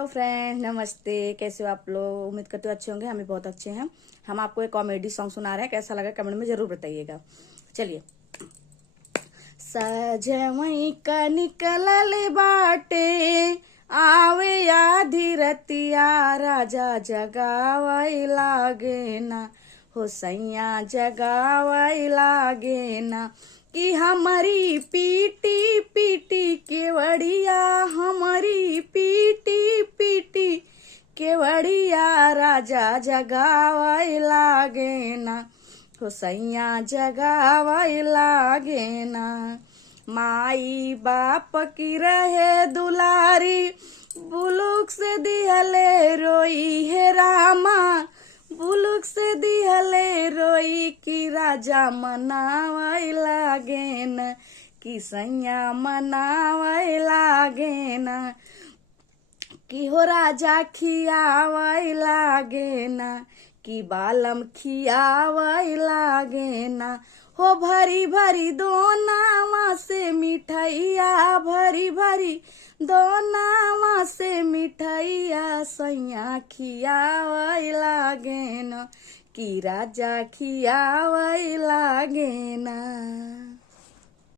Hello friend, नमस्ते। कैसे हो आप लोग? उम्मीद करते हो अच्छे होंगे। हम भी बहुत अच्छे हैं। हम आपको एक कॉमेडी सॉन्ग सुना रहे हैं। कैसा लगा कमेंट में जरूर बताइएगा। चलिए। सजवई का निकलल बाटे, आवे आधी रतिया, राजा जगावई लागे ना, हो सैया जगावई लागे ना, कि हमारी पीटी पीटी केवड़िया, हमारी पीटी पीटी केवड़िया, राजा जगावई लागे ना, हो सैया जगावई लागे ना। माई बाप की रहे दुलारी, बुलुक से दिहले रोई है रामा, बुलुक से दिहले रोई, की राजा मनावई लागे न, कि सैया मनावई लागे न, कि हो राजा खियावई लागे ना, कि बालम खियावई लागे ना, हो भरी भरी दोनावा से मिठैया, भरी भरी दोनावा से मिठैया, सैया खियावई लागे ना, कि राजा खियावई लागे ना।